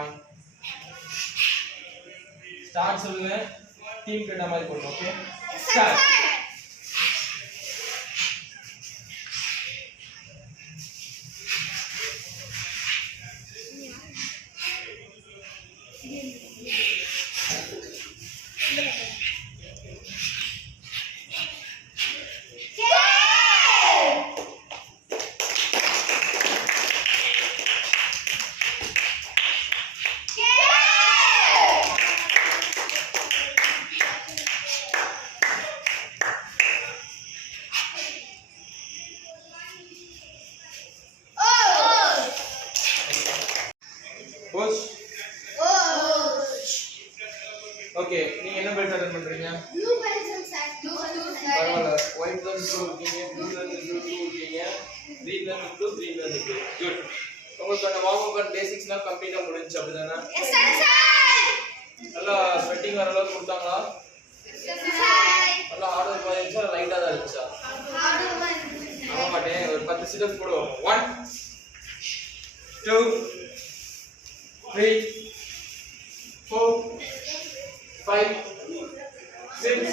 on. Start சொல்லுங்க. டீம் கேட்ட மாதிரி போடுங்க. ஓகே. Start. Coach. Okay, நீங்க என்ன பெல்ட் அட்டெண்ட் பண்றீங்க? Blue belt sir. பரவாயில்ல. White ல இருந்து blue இருக்கீங்க, blue ல இருந்து blue இருக்கீங்க, green ல இருந்து blue, green ல இருந்து blue. Good. உங்களுக்கு அந்த வார்ம் அப் அண்ட் பேசிக்ஸ்லாம் கம்ப்ளீட்டா முடிஞ்சுச்சு அப்படிதானே? Yes sir. நல்லா ஸ்வெட்டிங் வர அளவுக்கு கொடுத்தாங்களா? Yes sir. நல்லா ஹார்ட் ஒர்க் பண்ணிச்சா லைட்டா தான் இருந்துச்சா? Hard work. நம்ப மாட்டேன். ஒரு 10 சிட்டப்ஸ் போடுவோம். 1 2 3 4 5 6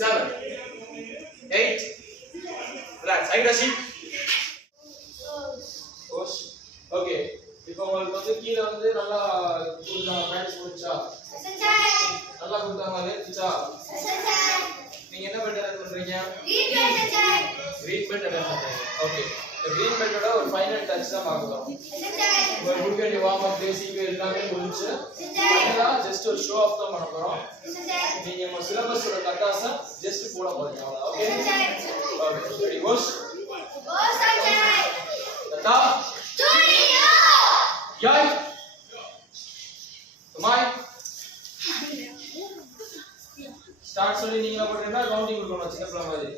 7 8 relax. Side rushing. Push. Okay. இப்போ உங்களுக்கு வந்து கீழ வந்து நல்லா கொடுத்தாங்க பிராக்டிஸ் முடிச்சா? Yes sir. நல்லா கொடுத்தாங்க லேட்சா? Yes sir. நீங்க என்ன பெல்ட் அட்டெண்ட் பண்றீங்க? Green belt sir. Green belt attend பண்றீங்க. ஓகே. இந்த green beltோட ஒரு ஃபைனல் டச் தான் பார்க்கலாம். Yes sir. ஒரு குட் அண்ட் வார்ம் அப் பேசிக் எல்லாமே முடிஞ்சு ஃபைனலா ஜஸ்ட் ஒரு ஷோ ஆஃப் தான் பண்ண போறோம். Yes sir. நீங்க உங்க சிலபஸோட கட்டாஸ ஜஸ்ட் போட போறீங்க அவ்வளவுதான். ஓகே? ஓகே. ரெடி கோஸ். Go sir. கட்டா. Studio. யாய். சுமாய். ஸ்டார்ட் சொல்லி நீங்க போடுறீங்கன்னா கவுண்டிங் கொடுக்கணும் சின்ன பிள்ளை மாதிரி.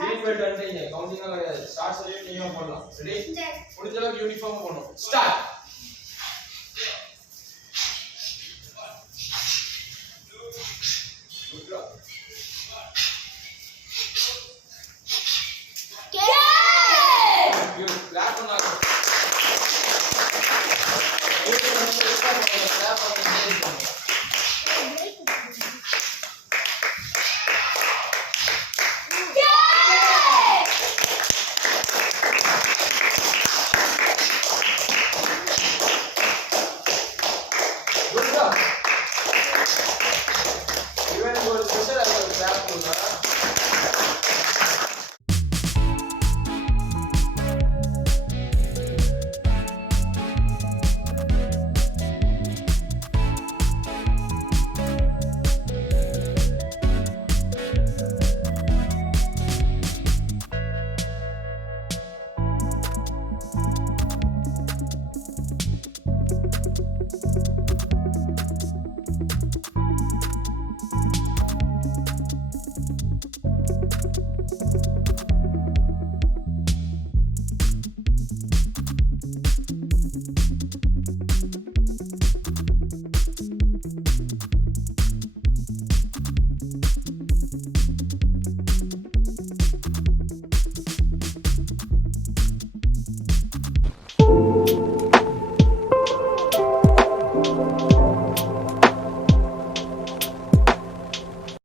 green belt அண்டீங்க கவுண்டிங்லாம் கிடையாது. ஸ்டார்ட் சொல்லி நீங்க போடலாம். ரெடி? முடிஞ்ச அளவுக்கு யூனிஃபார்ம் போடணும். ஸ்டார்ட்.